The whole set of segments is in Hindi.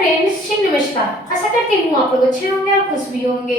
फ्रेंड्स, नमस्कार। आशा करती हूँ आप लोग अच्छे होंगे और खुश भी होंगे।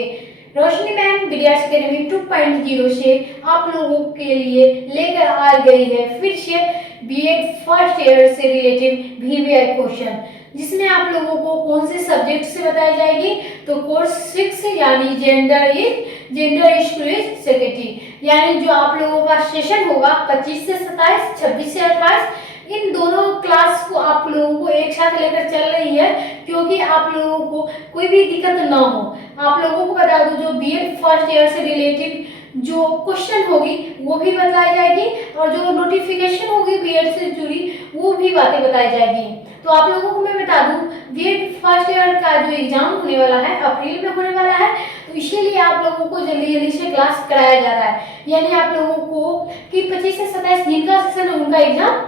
रोशनी मैम विद्यार्थी अकेडमी 2.0 से आप लोगों के लिए लेकर आ गई है फिर से बीएड फर्स्ट ईयर से रिलेटेड वीवीआई क्वेश्चन, जिसमें आप लोगों को कौन से सब्जेक्ट से बताई जाएगी। तो कोर्स 6 यानी जेंडर स्टडीज सेक्रेटरी, यानी जो आप लोगों का सेशन होगा 25 से 27, 26 से 28, इन दोनों क्लास को आप लोगों को एक साथ लेकर चल रही है, क्योंकि आप लोगों को कोई भी दिक्कत ना हो। आप लोगों को बता दूं, जो बीएड फर्स्ट ईयर से रिलेटेड जो क्वेश्चन होगी वो भी बताई जाएगी, और जो नोटिफिकेशन होगी बीएड से जुड़ी वो भी बातें बताई जाएगी। तो आप लोगों को मैं बता दूं, बीएड फर्स्ट ईयर का जो एग्जाम होने वाला है अप्रैल में होने वाला है, तो इसीलिए आप लोगों को जल्दी जल्दी से क्लास कराया जा रहा है। यानी आप लोगों को कि 25 से 27 जिनका सेशन है उनका एग्जाम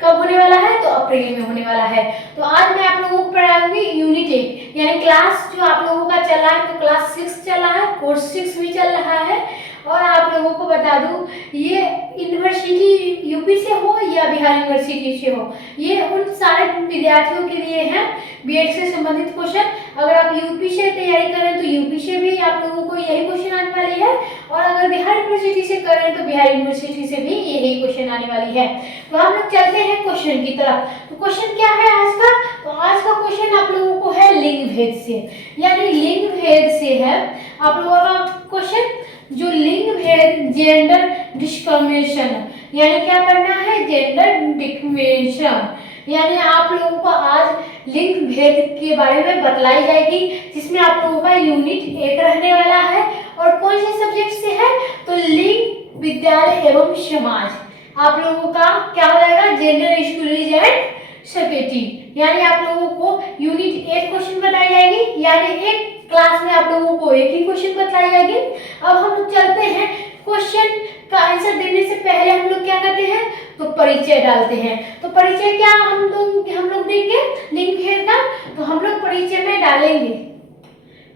कब होने वाला है, तो अप्रैल में होने वाला है। तो आज मैं आप लोगों को पढ़ाऊंगी यूनिट 1, यानी क्लास जो आप लोगों का चल रहा है, तो क्लास 6 चल रहा है, कोर्स 6 भी चल रहा है। और आप लोगों को बता दूं, ये यूनिवर्सिटी यूपी से हो या बिहार यूनिवर्सिटी से हो, ये उन सारे विद्यार्थियों के लिए है बीएड से संबंधित क्वेश्चन। अगर आप यूपी से तैयारी करें तो यूपी से भी आप लोगों को यही क्वेश्चन आने वाली है, और अगर बिहार यूनिवर्सिटी से करें तो बिहार यूनिवर्सिटी से भी यही क्वेश्चन आने वाली है। तो हम लोग चलते हैं क्वेश्चन की तरफ। तो क्वेश्चन क्या है आज का? तो आज का क्वेश्चन आप लोगों को है लिंग भेद से, यानी लिंग भेद से है आप लोगों का क्वेश्चन। जो लिंग भेद, जेंडर डिस्क्रिमिनेशन, यानी क्या करना है, जेंडर डिस्क्रिमिनेशन, यानी आप लोगों को आज लिंग भेद के बारे में बतलाई जाएगी, जिसमें आप लोगों का यूनिट 1 रहने वाला है। और कौन से सब्जेक्ट से है, तो लिंग, विद्यालय एवं समाज। आप लोगों का क्या हो जाएगा, जेंडर स्टडीज एंड सेक्रेटरी, यानी आप लोगों को यूनिट 1 क्वेश्चन बताई जाएगी, यानी एक क्लास में आप लोगों को एक ही क्वेश्चन बताई जाएगी। अब हम लोग चलते हैं, क्वेश्चन का आंसर देने से पहले हम लोग क्या करते हैं, तो परिचय डालते हैं। तो परिचय क्या हम लोग देंगे लिंग भेद का, तो हम लोग परिचय में डालेंगे।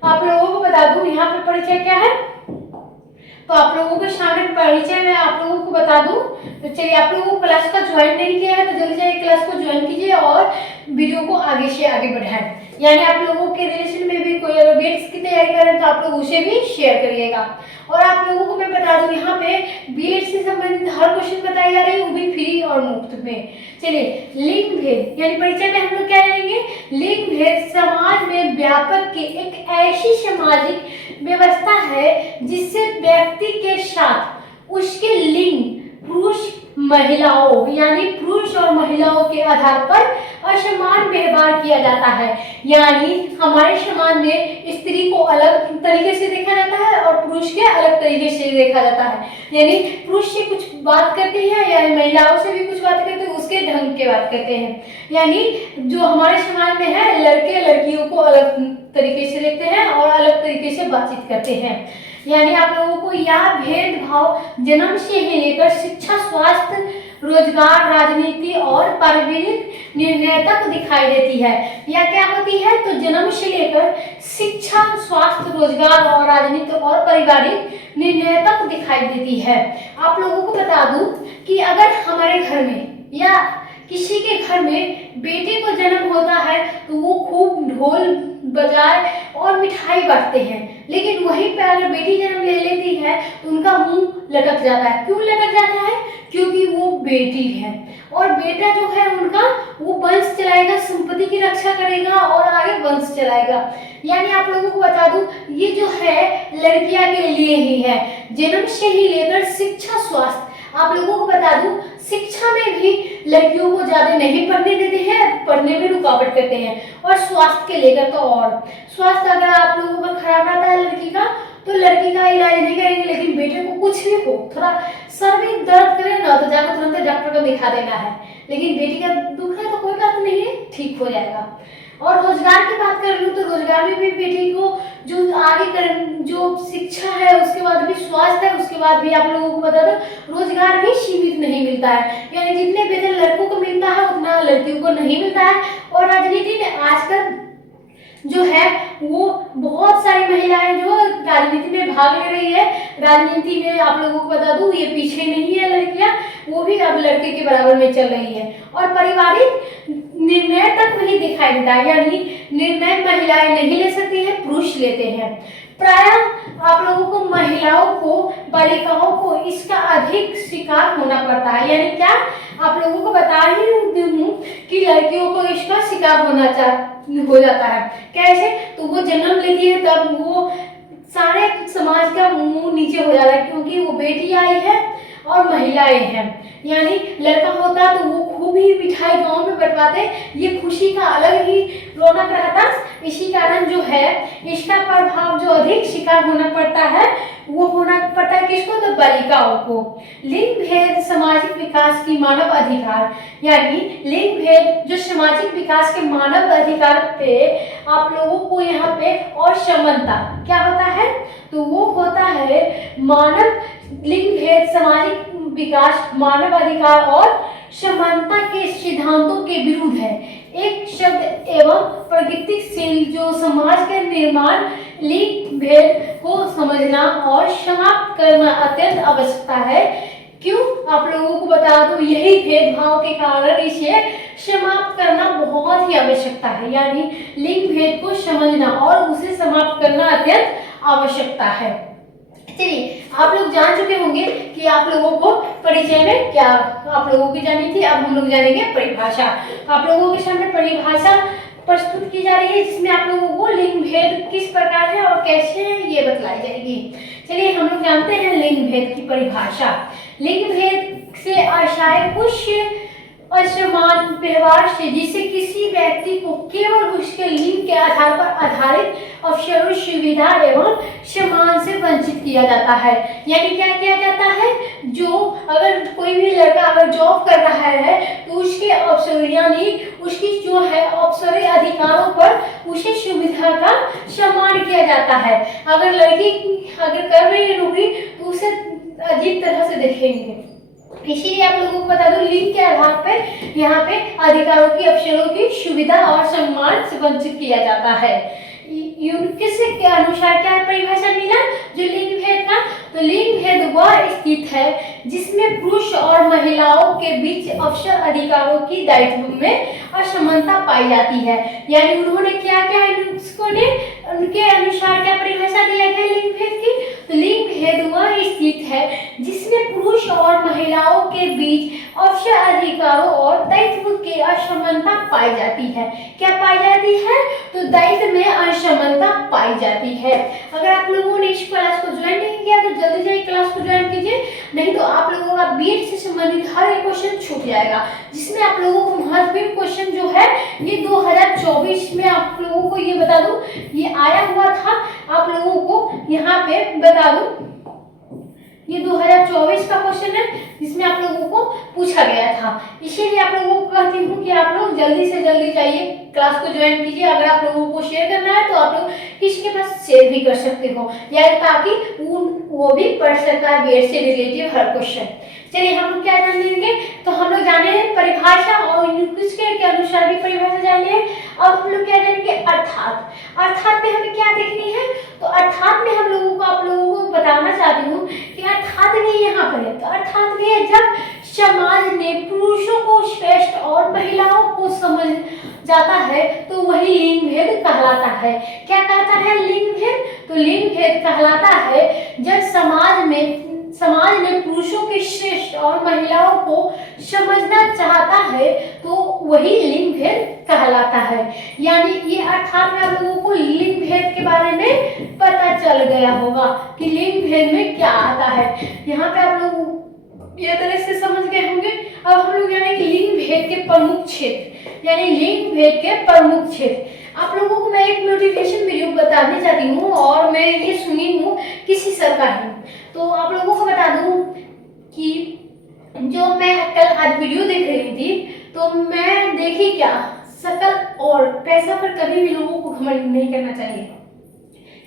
आप लोगों को बता दूं यहाँ पे परिचय क्या है, तो आप लोगों के सामने परिचय में आप लोगों को बता दूं। तो चलिए, आप लोगों को क्लास का ज्वाइन नहीं किया है तो जल्दी से क्लास को ज्वाइन कीजिए और वीडियो को आगे से आगे बढ़ाएं। यानी आप लोगों के रिलेशन में भी कोई अगर बीएड की तैयारी करें तो आप लोग उसे भी शेयर करिएगा। और आप लोगों को मैं बता दूं, यहाँ पे बीएड से संबंधित हर क्वेश्चन बताई जा रही है, वो भी फ्री और मुफ्त में। चलिए, लिंग भेद यानी परिचय में हम लोग क्या जानेंगे, लिंग भेद समाज में व्यापक की एक ऐसी सामाजिक व्यवस्था है जिससे व्यक्ति के साथ उसके लिंग, पुरुष महिलाओं, यानी पुरुष और महिलाओं के आधार पर असमान व्यवहार किया जाता है। यानी हमारे समाज में स्त्री को अलग तरीके से देखा जाता है और पुरुष के अलग तरीके से देखा जाता है। यानी पुरुष से कुछ बात करते हैं या महिलाओं से भी कुछ बात करते हैं, उसके ढंग के बात करते हैं। यानी जो हमारे समाज में है, लड़के लड़कियों को अलग तरीके से देखते हैं और अलग तरीके से बातचीत करते हैं। यानी आप लोगों को यह भेदभाव जन्म से ही लेकर शिक्षा, स्वास्थ्य, रोजगार, राजनीति और पारिवारिक निर्णय तक दिखाई देती है। यह क्या होती है, तो जन्म से लेकर शिक्षा, स्वास्थ्य, रोजगार और राजनीति और पारिवारिक निर्णय तक दिखाई देती है। आप लोगों को बता दूं कि अगर हमारे घर में या किसी के घर में बेटे को जन्म होता है तो वो खूब ढोल बजाए और मिठाई बांटते हैं, लेकिन वहीं पर अगर बेटी जन्म ले लेती है तो उनका मुंह लटक जाता है। क्यों लटक जाता है, क्योंकि वो बेटी है, और बेटा जो है उनका वो वंश चलाएगा, संपत्ति की रक्षा करेगा और आगे वंश चलाएगा। यानी आप लोगों को बता दूं, ये जो है लड़कियां के लिए ही है, जन्म से ही लेकर शिक्षा, स्वास्थ्य। आप लोगों को बता दूं, शिक्षा में भी लड़कियों को ज्यादा नहीं पढ़ने देते हैं, पढ़ने में रुकावट करते हैं। और स्वास्थ्य के लेकर तो और स्वास्थ्य अगर आप लोगों का खराब रहता है लड़की का, तो लड़की का इलाज नहीं करेंगे, लेकिन बेटे को कुछ भी हो, थोड़ा सर में दर्द करे ना तो जाकर तुरंत डॉक्टर को दिखा देना है, लेकिन बेटी का दुख है तो कोई बात नहीं है, ठीक हो जाएगा। और रोजगार की बात कर लूँ तो रोजगार में भी बेटी को जो आगे जो शिक्षा है, उसके बाद भी स्वास्थ्य है, उसके बाद भी आप लोगों को बता दो रोजगार भी सीमित नहीं मिलता है। यानी जितने वेतन लड़कों को मिलता है उतना लड़कियों को नहीं मिलता है। और राजनीति में आजकल जो है वो बहुत सारी महिलाएं जो राजनीति में भाग ले रही है। राजनीति में आप लोगों को बता दूं, ये पीछे नहीं है लड़कियां, वो भी अब लड़के के बराबर में चल रही है। और पारिवारिक निर्णय तक नहीं दिखाई देता, यानी निर्णय महिलाएं नहीं ले सकती है, पुरुष लेते हैं। प्रायः आप लोगों को महिलाओं को, बालिकाओं को इसका अधिक शिकार होना पड़ता है। यानी क्या, आप लोगों को बता ही हूँ कि लड़कियों को इसका शिकार हो जाता है। कैसे, तो वो जन्म लेती है तब वो सारे समाज का मुंह नीचे हो जाता है, क्योंकि वो बेटी आई है और महिलाएं हैं। यानी लड़का होता तो वो खूब ही मिठाई गांव में बंटवाते, ये खुशी का अलग ही रौनक रहता। इसी कारण जो है इसका प्रभाव जो अधिक शिकार होना पड़ता है वो होना पड़ता है किसको, तो बालिकाओं को। लिंग भेद सामाजिक विकास की मानव अधिकार, यानी लिंग भेद जो सामाजिक विकास के मानव अधिकार पे आप लोगों को यहाँ पे और समानता क्या होता है, तो वो होता है मानव लिंग भेद सामाजिक विकास मानव अधिकार और समानता के सिद्धांतों के विरुद्ध है। एक शब्द एवं प्रगतिशील जो समाज के निर्माण लिंग भेद को समझना और समाप्त करना अत्यंत आवश्यकता है। क्यों, आप लोगों को बता दूं, यही भेदभाव के कारण इसे समाप्त करना बहुत ही आवश्यकता है। यानी लिंग भेद को समझना और उसे समाप्त करना अत्यंत आवश्यकता है। चलिए, आप लोग जान चुके होंगे कि आप लोगों को परिचय में क्या आप लोगों की जानी थी। अब हम लोग जानेंगे परिभाषा। आप लोगों के सामने परिभाषा प्रस्तुत की जा रही है, जिसमें आप लोगों को लिंग भेद किस प्रकार है और कैसे है ये बतलाई जाएगी। चलिए, हम लोग जानते हैं लिंग भेद की परिभाषा। लिंग भेद से आशय कुछ असमान व्यवहार से जिसे किसी व्यक्ति को केवल उसके लिंग के आधार पर आधारित अवसरों, सुविधा एवं सम्मान से वंचित किया जाता है। यानी क्या किया जाता है, जो अगर कोई भी लड़का अगर जॉब कर रहा है तो उसके अवसर यानी उसकी जो है अवसर अधिकारों पर उसे सुविधा का सम्मान किया जाता है। अगर लड़की अगर कर रही है नौकरी तो उसे अजीब तरह से देखेंगे। इसीलिए आप लोगों को बता दूं, लिंग के आधार पर यहाँ पे अधिकारों की, अवसरों की, सुविधा और सम्मान से वंचित किया जाता है। यूनिसेफ के अनुसार क्या परिभाषा मिला जो लिंग भेद का, तो लिंग भेद वह स्थिति है जिसमें पुरुष और महिलाओं के बीच अवसर, अधिकारों की, दायित्व में असमानता पाई जाती है। यानी उन्होंने क्या क्या यूनेस्को ने उनके अनुसार क्या परिभाषा दिया गया लिंग भेद की, तो लिंग भेद वह स्थिति है जिसमें पुरुष और महिलाओं के बीच अवसर, अधिकारों और दायित्व की असमानता पाई जाती है। क्या पाई जाती है, तो दायित्व में असमानता पाई जाती है। अगर आप लोगों ने इस क्लास को ज्वाइन नहीं किया तो जल्दी से क्लास को ज्वाइन कीजिए, नहीं तो आप लोगों का बीएड से संबंधित हर एक क्वेश्चन छूट जाएगा, जिसमें आप लोगों को महत्वपूर्ण क्वेश्चन जो है ये 2024 में आप लोगों को ये बता दूं, ये आया हुआ था। आप लोगों को यहाँ पे बता दूं, ये 2024 का क्वेश्चन है जिसमें आप लोगों को पूछा गया था। इसीलिए आप लोगों को कहती हूँ कि आप लोग जल्दी से जल्दी जाइए, क्लास को ज्वाइन कीजिए। अगर आप लोगों को शेयर करना है तो आप लोग किसी के पास शेयर भी कर सकते हो, या ताकि वो भी पढ़ सकता है बीएड से रिलेटिव हर क्वेश्चन। चलिए, हम लोग क्या जान लेंगे, तो हम लोग जाने हैं परिभाषा और यूनिसेफ के अनुसार भी परिभाषा जान लें। अब हम लोग क्या जानेंगे, अर्थात। अर्थात में हमें क्या देखनी है, तो अर्थात में हम लोगों को आप लोगों को बताना चाहती हूँ कि अर्थात में यहाँ पर है, तो अर्थात में है जब समाज ने पुरुषों को श्रेष्ठ और महिलाओं को समझ जाता है तो वही लिंग भेद कहलाता है। क्या कहता है लिंग भेद, तो लिंग भेद कहलाता है जब समाज ने पुरुषों के श्रेष्ठ और महिलाओं को समझना चाहता है तो वही लिंग भेद कहलाता है। यानी ये अर्थात में आप लोगों को लिंग भेद के बारे में पता चल गया होगा कि लिंग भेद में क्या आता है। यहाँ पे आप लोग ये तरह से समझ गए होंगे। अब हम लोग जानेंगे लिंग भेद के प्रमुख क्षेत्र, यानी लिंग भेद के प्रमुख क्षेत्र। आप लोगों को मैं एक मोटिवेशन वीडियो बताने चाहती हूँ और मैं ये सुनी हूँ किसी सर का ही, तो आप लोगों को बता दूं कि जो मैं कल आज वीडियो देख रही थी तो मैं देखी क्या, शकल और पैसा पर कभी भी लोगों को घमंड नहीं करना चाहिए।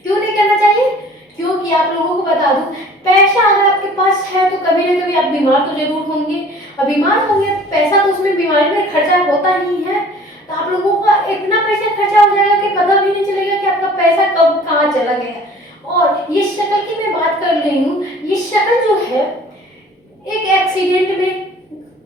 क्यों नहीं करना चाहिए, क्योंकि आप लोगों को बता दूं, पैसा अगर आपके पास है तो कभी ना कभी आप बीमार तो जरूर होंगे, और बीमार होंगे तो पैसा तो उसमें बीमारी में खर्चा होता ही है। तो आप लोगों का इतना पैसा खर्चा हो जाएगा कि पता भी नहीं चलेगा कि आपका पैसा कब कहाँ चला गया। और ये शक्ल की मैं बात कर रही हूँ, ये शक्ल जो है एक एक्सीडेंट में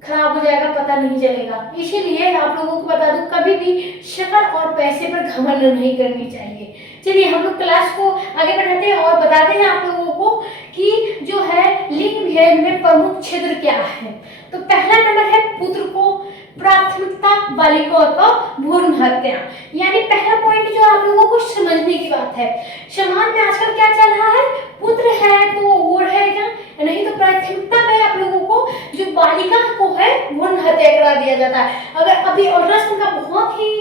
खराब हो जाएगा, पता नहीं चलेगा। इसीलिए आप लोगों को बता दूं कभी भी शक्ल और पैसे पर घमंड नहीं करनी चाहिए। चलिए हम लोग क्लास को आगे बढ़ाते हैं और बताते हैं आप लोगों को कि जो है लिंग भेद में प्रमुख क्षेत्र क्या है। तो पहला नंबर है पुत्र को प्राथमिकता, बालिकाओं का भ्रूण हत्या। यानी पहला पॉइंट जो आप लोगों को समझने की बात है, समाज में आजकल क्या चल रहा है, पुत्र है तो वो रहेगा, नहीं तो प्राथमिकता में आप लोगों को जो बालिका को है भ्रूण हत्या करा दिया जाता है। अगर अभी अल्ट्रासाउंड का बहुत ही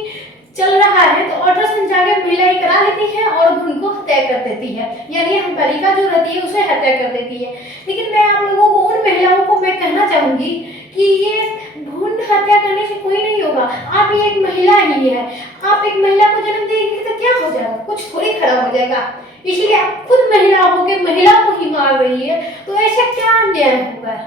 चल रहा है तो अल्ट्रासाउंड जाके महिलाएं करा लेती है और भ्रूण को हत्या कर देती है, यानी हम बालिका जो रहती है उसे हत्या कर देती है। लेकिन मैं आप लोगों को, उन महिलाओं को मैं कहना चाहूंगी कि ये भ्रूण हत्या करने से कोई नहीं होगा। आप ये एक महिला ही है, आप एक महिला को जन्म देंगे तो क्या हो जाएगा, कुछ थोड़ी खराब हो जाएगा। इसलिए आप खुद महिला होकर महिला को ही मार रही है, तो ऐसा क्या अन्याय होगा।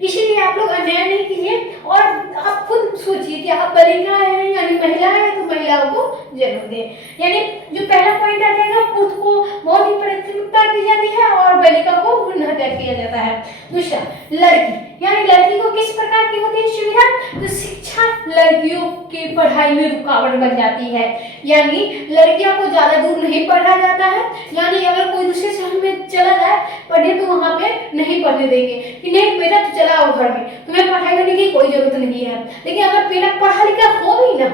इसीलिए आप लोग अन्याय नहीं कीजिए और आप खुद सोचिए कि आप बालिका है यानी महिला है तो महिलाओं को जन्म दें। यानी जो पहला पॉइंट आ जाएगा, पुत्र को बहुत ही प्राथमिकता दी जाती है और बालिका को भ्रूण हत्या किया जाता है। दूसरा, लड़की, यानी लड़की को किस प्रकार की होती है सुविधा, तो शिक्षा लड़कियों की पढ़ाई में रुकावट बन जाती है। यानी लड़कियों को ज्यादा दूर नहीं पढ़ा जाता है, यानी अगर कोई दूसरे शहर में चला जाए पढ़ने तो वहां पे नहीं पढ़ने देंगे कि नहीं बेटा तो चला आओ घर में, तुम्हें पढ़ाई करने की कोई जरूरत नहीं है। लेकिन अगर बेटा पढ़ा लिखा हो भी ना,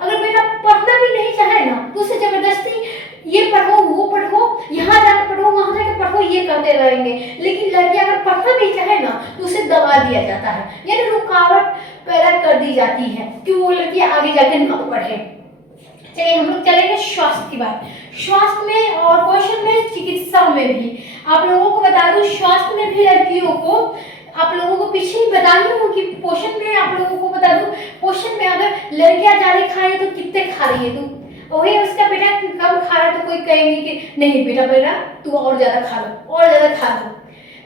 अगर बेटा पढ़ना भी नहीं चाहे ना तो उसे जबरदस्ती ये पढ़ो वो पढ़ो, यहाँ जाकर पढ़ो वहां जाकर पढ़ो, ये करते रहेंगे। लेकिन लड़की अगर पढ़ना नहीं चाहे ना तो उसे दबा दिया जाता है, यानी रुकावट पैदा कर दी जाती है कि वो लड़की आगे जाकर ना पढ़े। चलिए हम लोग चलेंगे स्वास्थ्य की बात। स्वास्थ्य में और पोषण में, चिकित्सा में भी आप लोगों को बता दूं, स्वास्थ्य में भी लड़कियों को आप लोगों को पीछे ही बता रही हूँ कि पोषण में आप लोगों को बता दूं, पोषण में अगर लड़कियां ज्यादा खा रही है तो कितने खा रही है तू, वही उसका बेटा कम खा रहा है तो कोई कहेंगे कि नहीं बेटा बेटा तू और ज्यादा खा लो, और ज्यादा खा लो।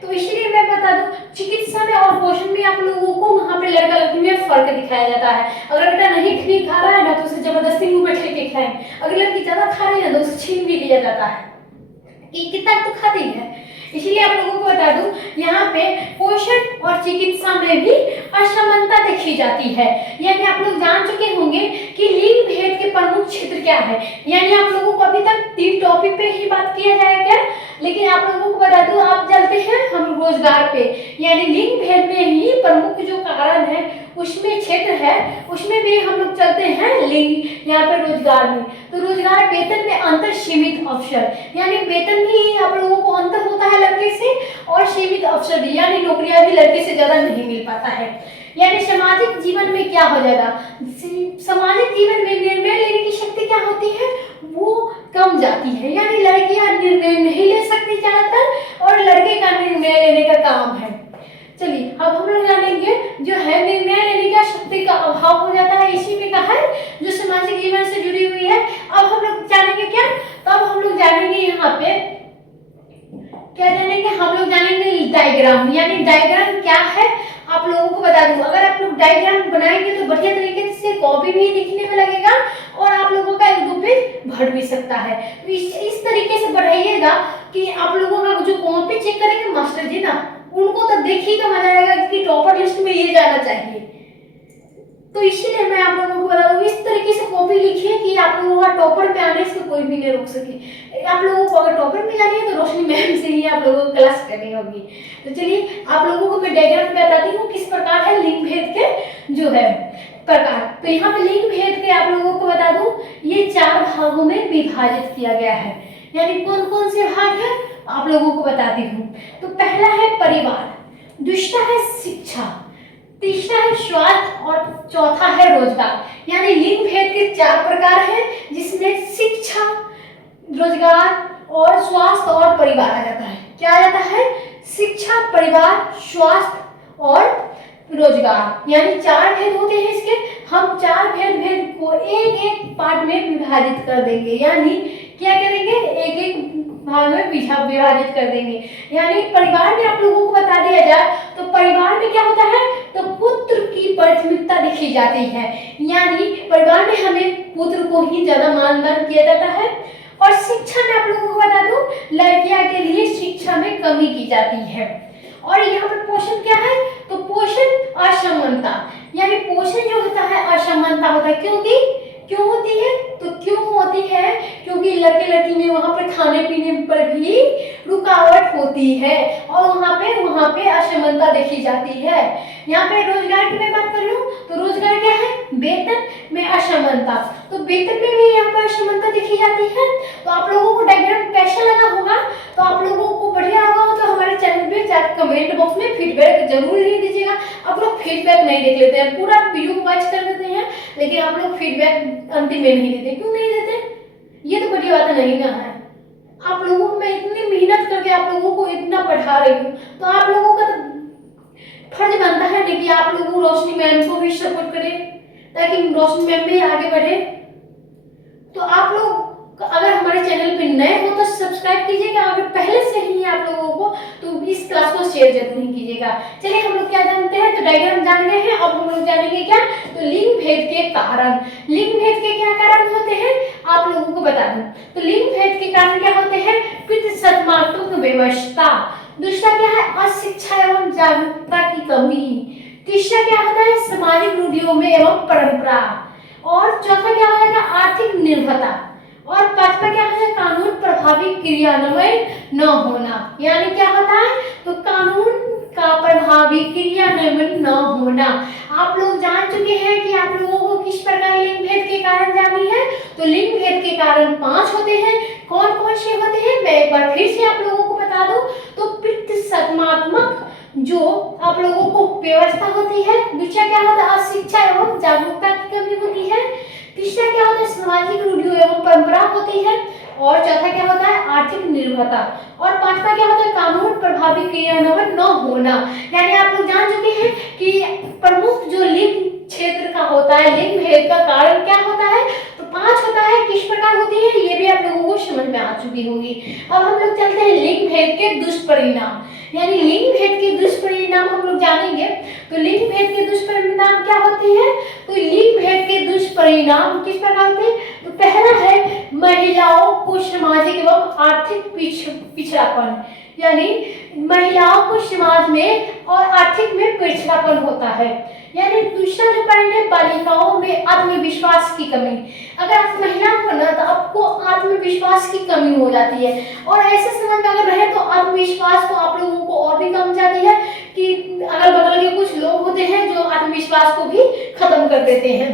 तो इसलिए मैं बता दूं, चिकित्सा में और पोषण में आप लोगों को वहाँ पे लड़का लड़की में फर्क दिखाया जाता है। अगर बेटा नहीं खा रहा है ना तो उसे जबरदस्ती मुंह पे ठेल के खिलाएं, अगर लड़की ज्यादा खा रही है तो उसे छीन भी लिया जाता है कि कितना तो खाती है। इसलिए आप लोगों को बता दूं, यहाँ पे पोषण और चिकित्सा में भी असमानता देखी जाती है। यानी आप लोग जान चुके होंगे कि लिंग भेद के प्रमुख क्षेत्र क्या है। यानी आप लोगों को अभी तक 3 टॉपिक पे ही बात किया जाएगा, लेकिन आप लोगों को बता दूं आप चलते हैं हम रोजगार पे। यानी लिंग भेद में ही प्रमुख जो कारण है उसमें क्षेत्र है, उसमें भी हम लोग चलते हैं लिंग यहाँ पे रोजगार में। तो रोजगार वेतन में अंतर, सीमित अवसर, यानी वेतन भी आप लोगों को अंतर होता है लड़के से और सीमित अवसर भी, यानी नौकरियां भी लड़के से ज्यादा नहीं मिल पाता है। यानी सामाजिक जीवन में क्या हो जाएगा, सामाजिक जीवन में निर्णय लेने की शक्ति क्या होती है वो कम जाती है। यानी लड़कियां निर्णय नहीं ले सकती ज्यादातर और लड़के का निर्णय लेने का काम है। चलिए अब हम लोग जानेंगे जो है निर्णय लेने का शक्ति का अभाव हो जाता है, इसी में कहा है जो सामाजिक जीवन से जुड़ी हुई है। अब हम लोग जानेंगे क्या, तब हम लोग जानेंगे यहाँ पे क्या जानेंगे, हम लोग जानेंगे डायग्राम। यानी डायग्राम क्या है आप लोगों को बता दूं, अगर आप लोग डायग्राम बनाएंगे तो बढ़िया तरीके से कॉपी भी दिखने में लगेगा और आप लोगों का 1-2 पेज भर भी सकता है। तो इस तरीके से बढ़ाइएगा कि आप लोगों का जो कॉपी चेक करेंगे मास्टर जी ना, उनको तो देखिए का मजा आएगा कि टॉपर लिस्ट में ये जाना चाहिए। तो इसीलिए मैं आप लोगों को बता दूं इस तरीके से कॉपी लिखिए कि आप लोगों का टॉपर पे आने से कोई भी नहीं रोक सके। आप लोगों को अगर टॉपर में जानी है तो रोशनी मैम से ही आप लोगों को क्लास करनी होगी। तो चलिए आप लोगों को मैं डायग्राम बताती हूँ किस प्रकार है लिंग भेद के जो है प्रकार। तो यहाँ पे लिंग भेद के आप लोगों को बता दूं ये 4 भागों में विभाजित किया गया है। यानी कौन कौन से भाग है आप लोगों को बताती हूँ। तो पहला है परिवार, दूसरा है शिक्षा, तीसरा है स्वास्थ्य और चौथा है रोजगार। यानी लिंग भेद के 4 प्रकार हैं जिसमें शिक्षा, रोजगार और स्वास्थ्य और परिवार आ जाता है। क्या आ जाता है, शिक्षा, परिवार, स्वास्थ्य और रोजगार। यानी 4 भेद होते हैं इसके, हम 4 भेद को एक पार्ट में विभाजित कर देंगे। यानी क्या करेंगे, एक भाग में विभाजित कर देंगे। यानी परिवार में आप लोगों को बता दिया जाए तो परिवार में क्या होता है, तो पुत्र की प्राथमिकता देखी जाती है। यानी परिवार में हमें पुत्र को ही ज्यादा मानदान किया जाता है। और शिक्षा में आप लोगों को बता दूं लड़कियां के लिए शिक्षा में कमी की जाती है। और यहाँ पर पोषण क्या है, तो पोषण असमानता, यानी पोषण जो होता है असमानता होता है। क्यों होती है? तो क्यों होती है? क्योंकि लड़के लड़की में वहां पर खाने पीने पर भी रुकावट होती है और वहां पे असमानता देखी जाती है। यहाँ पे रोजगार की मैं बात कर लूं तो रोजगार क्या है? वेतन में असमानता, तो वेतन में भी यहाँ पर असमानता देखी जाती है। तो आप लोगों को डायग्राम कैसा लगा होगा? तो आप लोगों को बढ़िया लगा हो तो हमारे चैनल पे जाकर कमेंट बॉक्स में फीडबैक जरूर लिख दीजिएगा। आप लोग फीडबैक नहीं देख लेते हैं, पूरा वीडियो को वॉच कर देते हैं, लेकिन आप लोग फीडबैक अंतिम में नहीं देते। क्यों नहीं देते? ये तो बड़ी बात नहीं ना है। आप लोगों को मैं इतनी मेहनत करके आप लोगों को इतना पढ़ा रही हूँ, तो आप लोगों का फर्ज बनता है ना कि आप लोग रोशनी मैम को भी सपोर्ट करें ताकि रोशनी मैम भी आगे बढ़े। तो आप लोग अगर हमारे चैनल पे नए हो तो सब्सक्राइब कीजिएगा, अगर पहले से ही आप लोगों को तो इस क्लास को शेयर जरूर कीजिएगा। चलिए हम लोग क्या जानते हैं? तो डायग्राम जान गए हैं, अब हम लोग जानेंगे क्या? तो लिंग भेद के कारण। लिंग भेद के क्या कारण होते हैं आप लोगों को बता दूं। तो लिंग भेद के कारण क्या होते हैं? प्रतिशतमात्मक व्यवस्था, दूसरा क्या है? अशिक्षा एवं जागरूकता की कमी, तीसरा क्या होता है? सामाजिक रूढ़ियों में एवं परंपरा, और चौथा क्या होगा? आर्थिक निर्भरता, और पांचवा क्या है? कानून प्रभावी क्रियान्वयन न होना। यानी क्या होता है? तो कानून का प्रभावी क्रियान्वयन न होना। आप लोग जान चुके हैं कि आप लोगों को किस प्रकार लिंग भेद के कारण जानी है। तो लिंग भेद के कारण 5 होते हैं। कौन कौन से होते हैं मैं एक बार फिर से आप लोगों को बता दूं। तो प्रतिशतमात्मक जो आप लोगों को व्यवस्था होती है, दूसरा क्या होता है? अशिक्षा एवं जागरूकता की कमी होती है, तीसरा क्या होता है? सामाजिक रूढ़ियों एवं परंपरा होती है, और चौथा क्या होता है? आर्थिक निर्भरता, और पांचवा क्या होता है? कानून प्रभावी क्रियान्वयन न होना। यानी आप लोग जान चुके हैं कि प्रमुख जो लिंग क्षेत्र का होता है, लिंग भेद का कारण क्या होता है। तो 5 होता है, किस प्रकार होती है ये भी आप लोगों को समझ में आ चुकी होगी। अब हम लोग चलते हैं लिंग भेद के दुष्परिणाम। यानी लिंग भेद के दुष्परिणाम हम लोग जानेंगे। तो लिंग भेद के दुष्परिणाम क्या होते हैं? तो लिंग भेद के दुष्परिणाम किस प्रकार होते हैं? तो पहला है महिलाओं को सामाजिक एवं आर्थिक पिछड़ापन, यानी महिलाओं को समाज में और आर्थिक में पिछड़ापन होता है। यानी दूसरा जो पॉइंट है बालिकाओं में आत्मविश्वास की कमी। अगर आप महिला हो ना तो आपको आत्मविश्वास की कमी हो जाती है, और ऐसे समय में अगर रहे तो आत्मविश्वास तो आप लोगों को और भी कम जाती है कि अगल बगल के कुछ लोग होते हैं जो आत्मविश्वास को भी खत्म कर देते हैं,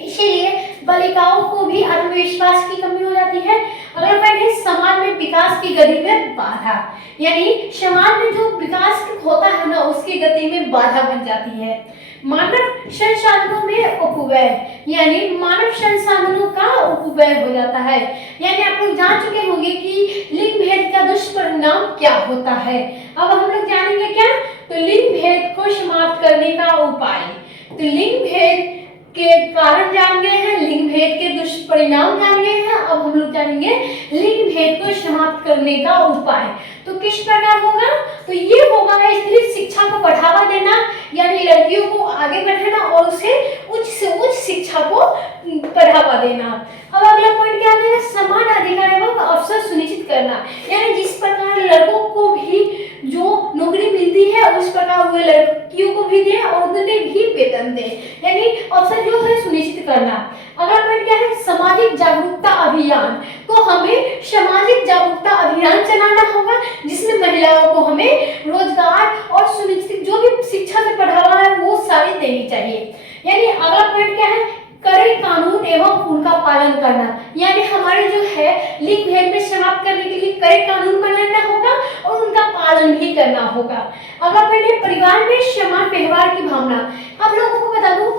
इसीलिए बालिकाओं को भी आत्मविश्वास की कमी हो जाती है। अगला पॉइंट है समाज में विकास की गति में बाधा। यानी समाज में जो विकास होता है ना उसकी गति में बाधा बन जाती है। मानव संसाधनों में अपव्यय, यानी मानव संसाधनों का अपव्यय हो जाता है। यानी आप लोग जान चुके होंगे कि लिंग भेद का दुष्परिणाम क्या होता है। अब हम लोग जानेंगे क्या? तो लिंग भेद को समाप्त करने का उपाय। तो लिंग भेद के कारण जान गए हैं, लिंग भेद के दुष्परिणाम जान गए हैं, अब हम लोग जानेंगे लिंग भेद को समाप्त करने का उपाय। तो किस प्रकार होगा? तो ये होगा स्त्री शिक्षा को बढ़ावा देना, यानी लड़कियों को आगे बढ़ाना और उसे उच्च से उच्च शिक्षा को बढ़ावा देना। अब अगला पॉइंट क्या है? समान अधिकार एवं अवसर सुनिश्चित करना, यानी जिस प्रकार लड़कों को भी जो नौकरी मिलती है उस प्रकार वे लड़कियों को भी दे और उन्हें भी वेतन दे, यानी अवसर जो है सुनिश्चित करना। अगला पॉइंट क्या है? सामाजिक जागरूकता अभियान। तो हमें सामाजिक जागरूकता अभियान चलाना होगा जिसमें महिलाओं को हमें रोजगार और सुनिश्चित जो भी शिक्षा से बढ़ावा है वो सारी देनी चाहिए। यानी अगला पॉइंट क्या है? कड़े कानून एवं उनका पालन करना, यानी हमारे जो है लिंग भेद में समाप्त करने के लिए कड़े कानून बनाना होगा और उनका पालन भी करना होगा। अगला पॉइंट है परिवार में समान व्यवहार की भावना। आप लोगों को बता दूं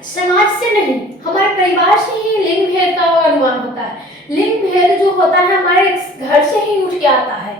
समाज से नहीं हमारे परिवार से ही लिंग भेद का अनुमान होता है। लिंग भेद जो होता है हमारे घर से ही उठ के आता है,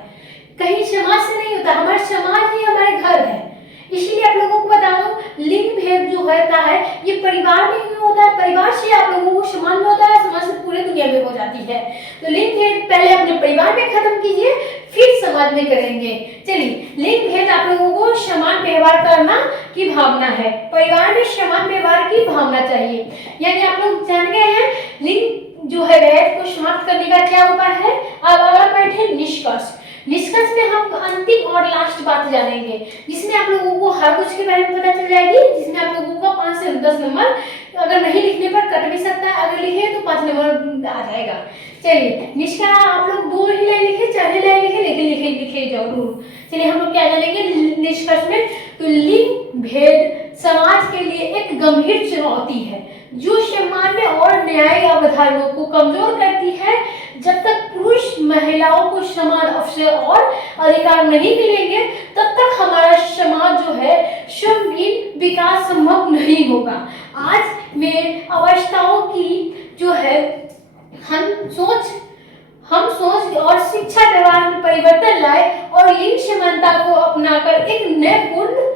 कहीं समाज से नहीं होता। हमारा समाज ही हमारे घर है, इसीलिए आप लोगों को बता दूं लिंग भेद जो होता है ये परिवार में ही होता है। परिवार से आप लोगों को समाज में होता है, समाज से पूरे दुनिया में हो जाती है। तो लिंग भेद पहले अपने परिवार में खत्म कीजिए फिर समाज में करेंगे। चलिए लिंग भेद आप लोगों को समान व्यवहार करना की भावना है, परिवार में समान व्यवहार की भावना चाहिए। यानी आप लोग जान गए हैं लिंग जो है भेद को समाप्त करने का क्या उपाय है। अब अगला पॉइंट है निष्कर्ष। निष्कर्ष में हम अंतिम और लास्ट बात जानेंगे, जिसमें आप लोगों को हर कुछ के बारे में पता चल जाएगी, जिसमें आप लोगों का 5 से 10 नंबर, अगर नहीं लिखने पर कट भी सकता है, अगर लिखे तो 5 नंबर आ जाएगा। चलिए निष्कर्ष, आप लोग 2 ही लाइन लिखे, 4 ही लाइन लिखे, लेकिन लिखे जरूर। चलिए हम लोग क्या जानेंगे निष्कर्ष में, तो लिंग भेद समाज के लिए एक गंभीर चुनौती है जो सामान्य और न्याय अवधारणाओं को कमजोर करती है। जब तक पुरुष महिलाओं को समान अवसर और अधिकार नहीं मिलेंगे, तब तक हमारा समाज जो है समग्र विकास संभव नहीं होगा। आज में अवस्थाओं की जो है हम सोच और शिक्षा व्यवहार में परिवर्तन लाए और लिंग समानता को अपनाकर एक नए पूर्ण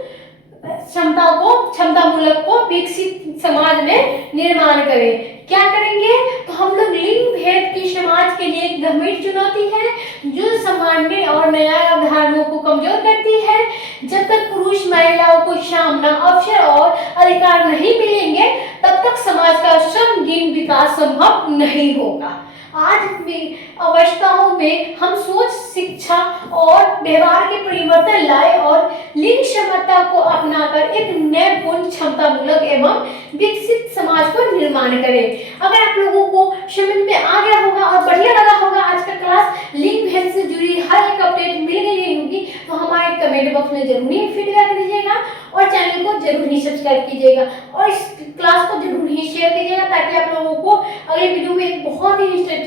क्षमतामूलक को विकसित समाज में निर्माण करें। क्या करेंगे, तो हम लोग लिंग भेद की समाज के लिए एक गंभीर चुनौती है जो सामान्य और न्याय अवधारणाओं को कमजोर करती है। जब तक पुरुष महिलाओं को समान अवसर और अधिकार नहीं मिलेंगे, तब तक समाज का समग्र विकास संभव नहीं होगा। आज भी अवस्थाओं में हम सोच, शिक्षा और व्यवहार के परिवर्तन लाए और लिंग समता को अपनाकर एक नए पूर्ण क्षमतामूलक एवं विकसित समाज को निर्माण करें। अगर आप लोगों को समझ में आ गया होगा और बढ़िया लगा होगा आज का क्लास, लिंग भेद से जुड़ी हर एक अपडेट मिल गई होगी, तो हमारे कमेंट बॉक्स में जरूर ही फीडबैक दीजिएगा और चैनल को जरूर ही सब्सक्राइब कीजिएगा और इस क्लास को जरूर ही शेयर कीजिएगा, ताकि आप लोगों को अगले वीडियो में एक बहुत ही इंटरेस्टिंग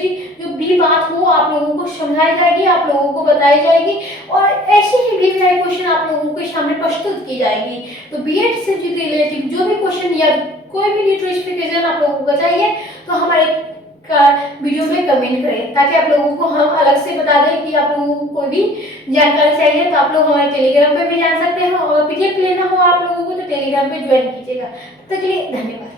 जो भी बात हो आप लोगों को समझाई जाएगी, आप लोगों को बताई जाएगी और ऐसे ही भी क्वेश्चन आप लोगों के सामने प्रस्तुत की जाएगी। तो बीएड से रिलेटेड जो भी क्वेश्चन या कोई भी नोटिफिकेशन आप लोगों को चाहिए, तो हमारे वीडियो में कमेंट करें, ताकि आप लोगों को हम अलग से बता दें कि आप लोगों को कोई भी जानकारी चाहिए तो आप लोग हमारे टेलीग्राम पे भी जान सकते हैं और पीडीएफ लेना हो आप लोगों को तो टेलीग्राम पे ज्वाइन कीजिएगा। तो चलिए धन्यवाद।